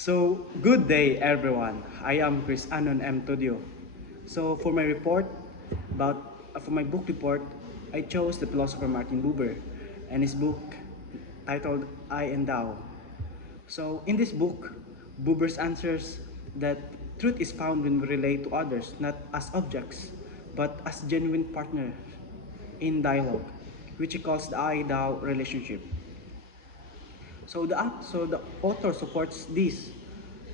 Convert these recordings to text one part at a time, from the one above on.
So, good day everyone. I am Chris Anon M. Tudio. So, for my report for my book report, I chose the philosopher Martin Buber and his book titled I and Thou. So, in this book, Buber's answers that truth is found when we relate to others not as objects, but as genuine partners in dialogue, which he calls the I-Thou relationship. So the author supports this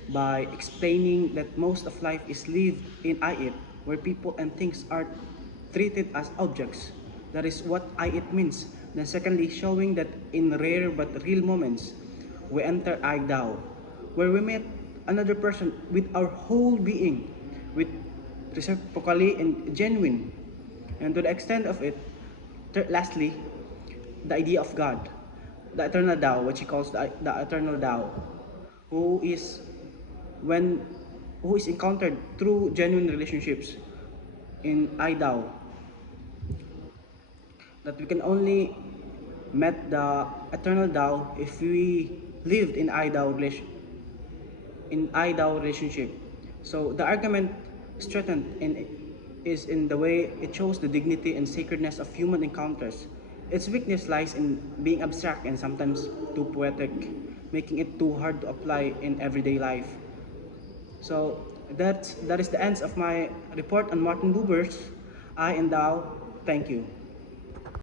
by explaining that most of life is lived in I-It, where people and things are treated as objects. That is what I-It means. Then secondly, showing that in rare but real moments, we enter I-Thou, where we meet another person with our whole being, with reciprocally and genuine. And to the extent of it, lastly, the idea of God, the eternal Tao, which he calls the eternal Tao, who is when who is encountered through genuine relationships in I Tao, that we can only met the eternal Tao if we lived in I Tao relationship. So the argument strengthened is in the way it shows the dignity and sacredness of human encounters. Its weakness lies in being abstract and sometimes too poetic, making it too hard to apply in everyday life. So that is the end of my report on Martin Buber's I and Thou. Thank you.